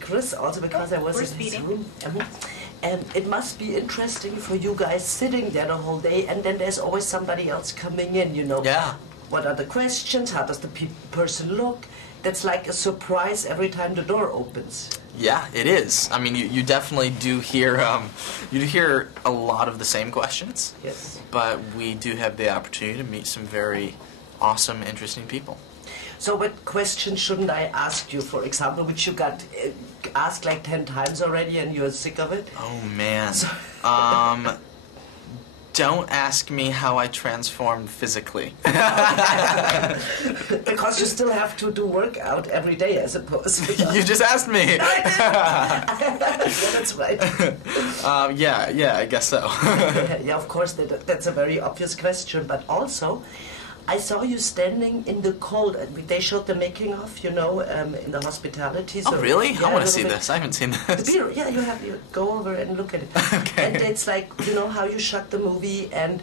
Chris, also because I was in his room. And it must be interesting for you guys sitting there the whole day, and then there's always somebody else coming in, you know. Yeah. What are the questions? How does the person look? That's like a surprise every time the door opens. Yeah, it is. I mean, you definitely do hear a lot of the same questions. Yes. But we do have the opportunity to meet some very awesome, interesting people. So what questions shouldn't I ask you, for example, which you got asked like 10 times already and you're sick of it? Oh, man. Don't ask me how I transformed physically. Because you still have to do workout every day, I suppose. You just asked me. No, I didn't. Yeah, that's right. Yeah, I guess so. Yeah, of course, that's a very obvious question, but also, I saw you standing in the cold. They showed the making of, you know, in the hospitality. So, oh, really? Yeah, I want to see this. I haven't seen this. Yeah, you go over and look at it. Okay. And it's like, you know, how you shot the movie, and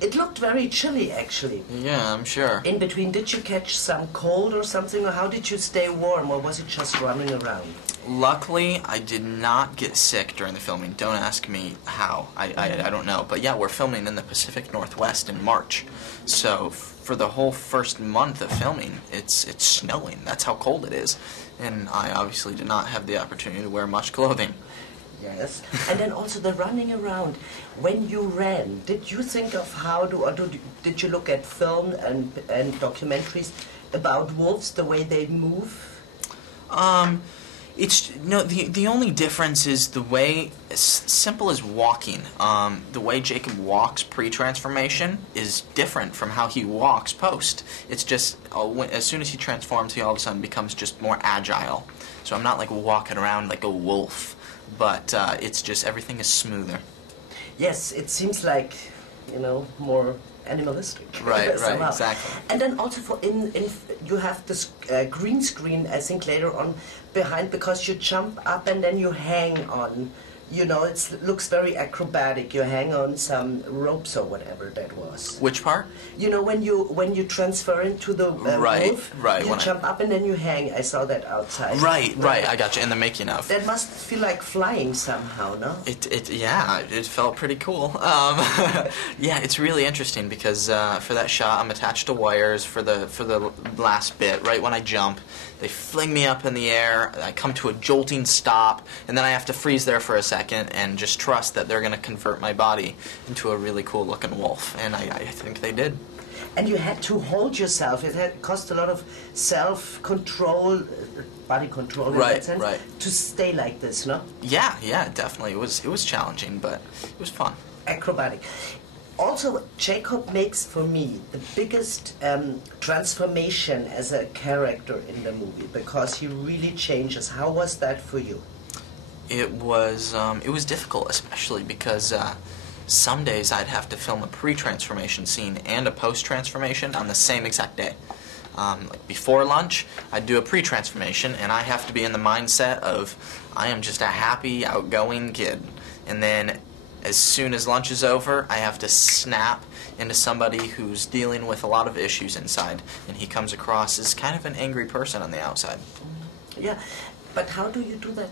it looked very chilly, actually. Yeah, I'm sure. In between, did you catch some cold or something, or how did you stay warm, or was it just running around? Luckily, I did not get sick during the filming. Don't ask me how. I don't know. But yeah, we're filming in the Pacific Northwest in March. So for the whole first month of filming, it's snowing. That's how cold it is. And I obviously did not have the opportunity to wear much clothing. Yes. And then also the running around. When you ran, did you think of did you look at film and documentaries about wolves, the way they move? The only difference is the way, as simple as walking, the way Jacob walks pre-transformation is different from how he walks post. It's just, as soon as he transforms, he all of a sudden becomes just more agile. So I'm not like walking around like a wolf, but it's just, everything is smoother. Yes, it seems like, you know, more animalistic. Right, exactly. And then also you have this green screen, I think, later on behind, because you jump up and then you hang on. You know, it looks very acrobatic. You hang on some ropes or whatever that was. Which part? You know, when you transfer into the wolf, you jump up and then you hang. I saw that outside. Right. I got you. In the making of. That must feel like flying somehow, no? It felt pretty cool. Yeah, it's really interesting because for that shot, I'm attached to wires for the last bit. Right when I jump, they fling me up in the air. I come to a jolting stop, and then I have to freeze there for a second and just trust that they're going to convert my body into a really cool-looking wolf, and I think they did. And you had to hold yourself. It had cost a lot of self-control, body control in that sense, to stay like this, no? Yeah, definitely. It was challenging, but it was fun. Acrobatic. Also, Jacob makes, for me, the biggest transformation as a character in the movie, because he really changes. How was that for you? It was difficult, especially because some days I'd have to film a pre-transformation scene and a post-transformation on the same exact day. Like before lunch, I'd do a pre-transformation, and I have to be in the mindset of I am just a happy, outgoing kid. And then as soon as lunch is over, I have to snap into somebody who's dealing with a lot of issues inside, and he comes across as kind of an angry person on the outside. Yeah, but how do you do that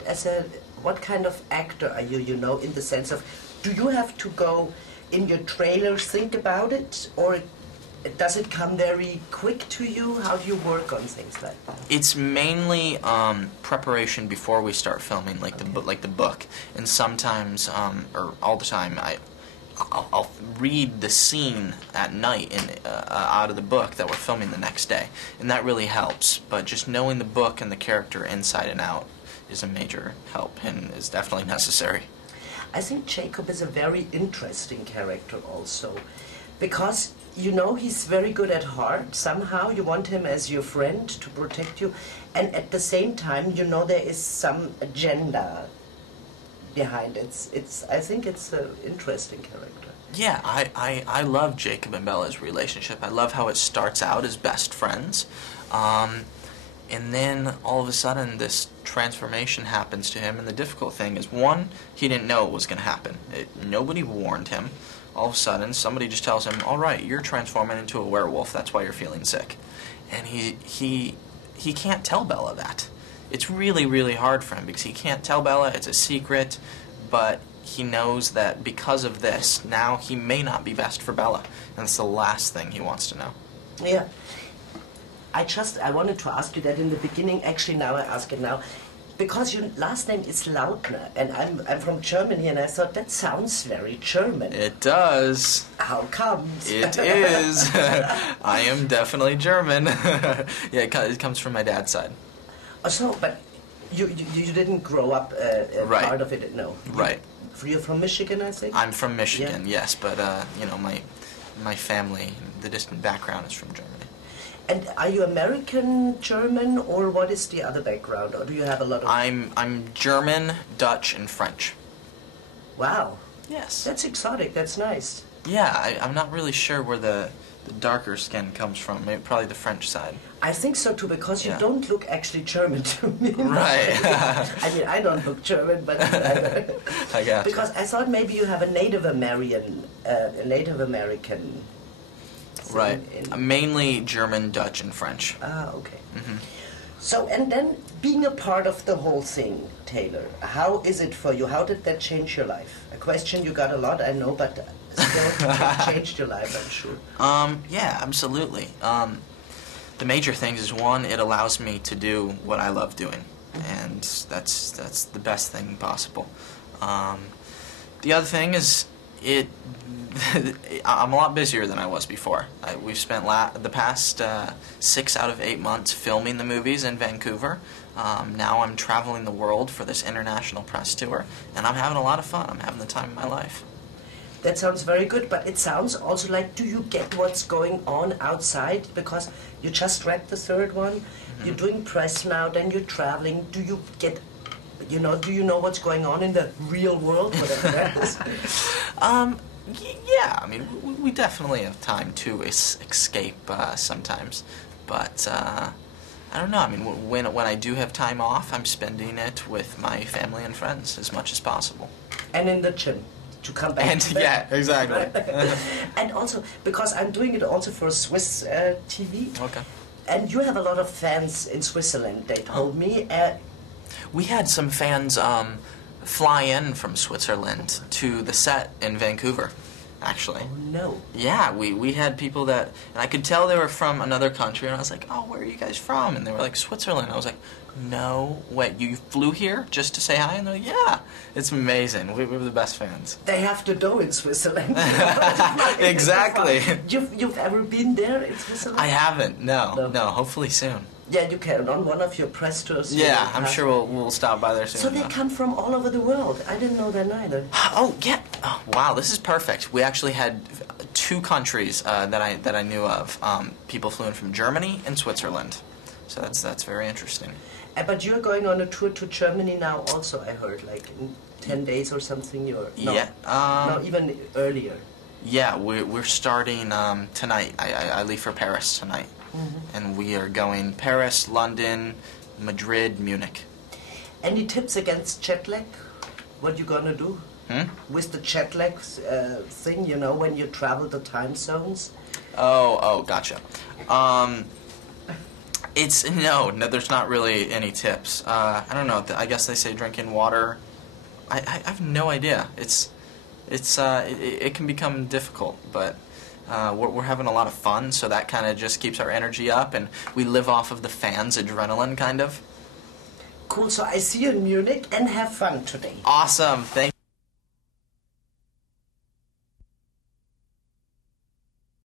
what kind of actor are you, you know, in the sense of, do you have to go in your trailer, think about it, or does it come very quick to you? How do you work on things like that? It's mainly preparation before we start filming, like the book, and sometimes, or all the time, I'll read the scene at night out of the book that we're filming the next day, and that really helps. But just knowing the book and the character inside and out is a major help and is definitely necessary. I think Jacob is a very interesting character also, because you know he's very good at heart. Somehow you want him as your friend to protect you, and at the same time you know there is some agenda behind it. I think it's an interesting character. Yeah, I love Jacob and Bella's relationship. I love how it starts out as best friends, and then all of a sudden this transformation happens to him, and the difficult thing is, one, he didn't know it was going to happen. Nobody warned him. All of a sudden somebody just tells him, all right, you're transforming into a werewolf, that's why you're feeling sick. And he can't tell Bella that. it's really, really hard for him because he can't tell Bella. It's a secret, but he knows that because of this, now he may not be best for Bella, and it's the last thing he wants to know. Yeah. I wanted to ask you that in the beginning. Actually, now I ask it now. Because your last name is Lautner, and I'm from Germany, and I thought that sounds very German. It does. How comes? It is. I am definitely German. Yeah, it comes from my dad's side. Oh, so, but you didn't grow up Right. part of it, no? Right. You're from Michigan, I think? I'm from Michigan, Yeah. yes, but you know, my family, the distant background is from Germany. And are you American, German, or what is the other background? Or do you have a lot of... I'm German, Dutch, and French. Wow. Yes. That's exotic. That's nice. Yeah, I'm not really sure where the darker skin comes from. Maybe probably the French side. I think so too, because you Yeah. don't look actually German to me. Right. I mean, I don't look German, but I got you. because I thought maybe you have a Native American, thing Right. in- Mainly German, Dutch, and French. Ah, okay. Mhm. So, and then being a part of the whole thing, Taylor, how is it for you? How did that change your life? A question you got a lot, I know, but still changed your life, I'm sure. Yeah, absolutely. The major things is, one, it allows me to do what I love doing, and that's the best thing possible. The other thing is, I'm a lot busier than I was before. We've spent the past 6 out of 8 months filming the movies in Vancouver. Now I'm traveling the world for this international press tour, and I'm having a lot of fun. I'm having the time of my life. That sounds very good, but it sounds also like, do you get what's going on outside? Because you just read the third one, you're doing press now, then you're traveling. Do you get, do you know what's going on in the real world, whatever that is? Yeah, I mean, we definitely have time to escape sometimes, but I don't know. I mean, when I do have time off, I'm spending it with my family and friends as much as possible. And in the gym, to come back. And to that. yeah, exactly. And also, because I'm doing it also for Swiss TV, Okay. and you have a lot of fans in Switzerland, they told me. We had some fans fly in from Switzerland to the set in Vancouver, actually. Oh, no. Yeah, we had people that, and I could tell they were from another country, and I was like, oh, where are you guys from? And they were like, Switzerland. I was like, no way, you flew here just to say hi? And they're like, yeah, it's amazing. We were the best fans. They have to know in Switzerland. Exactly. You've ever been there in Switzerland? I haven't, no, No. hopefully soon. Yeah, you can, on one of your press tours. you Yeah, will I'm have- sure we'll stop by there soon. So they though. come from all over the world. I didn't know that either. Oh yeah! Oh, wow, this is perfect. We actually had 2 countries that I knew of. People flew in from Germany and Switzerland, so that's very interesting. But you're going on a tour to Germany now also, I heard, like in 10 days or something. No, Yeah. no, even earlier. Yeah, we're starting tonight. I leave for Paris tonight, and we are going Paris, London, Madrid, Munich. Any tips against jet lag? What you gonna do? With the jet lag thing, when you travel the time zones? Oh, gotcha. No, there's not really any tips. I don't know. I guess they say drinking water. I have no idea. It can become difficult, but we're having a lot of fun, so that kind of just keeps our energy up, and we live off of the fans' adrenaline, kind of. Cool, so I see you in Munich, and have fun today. Awesome. Thank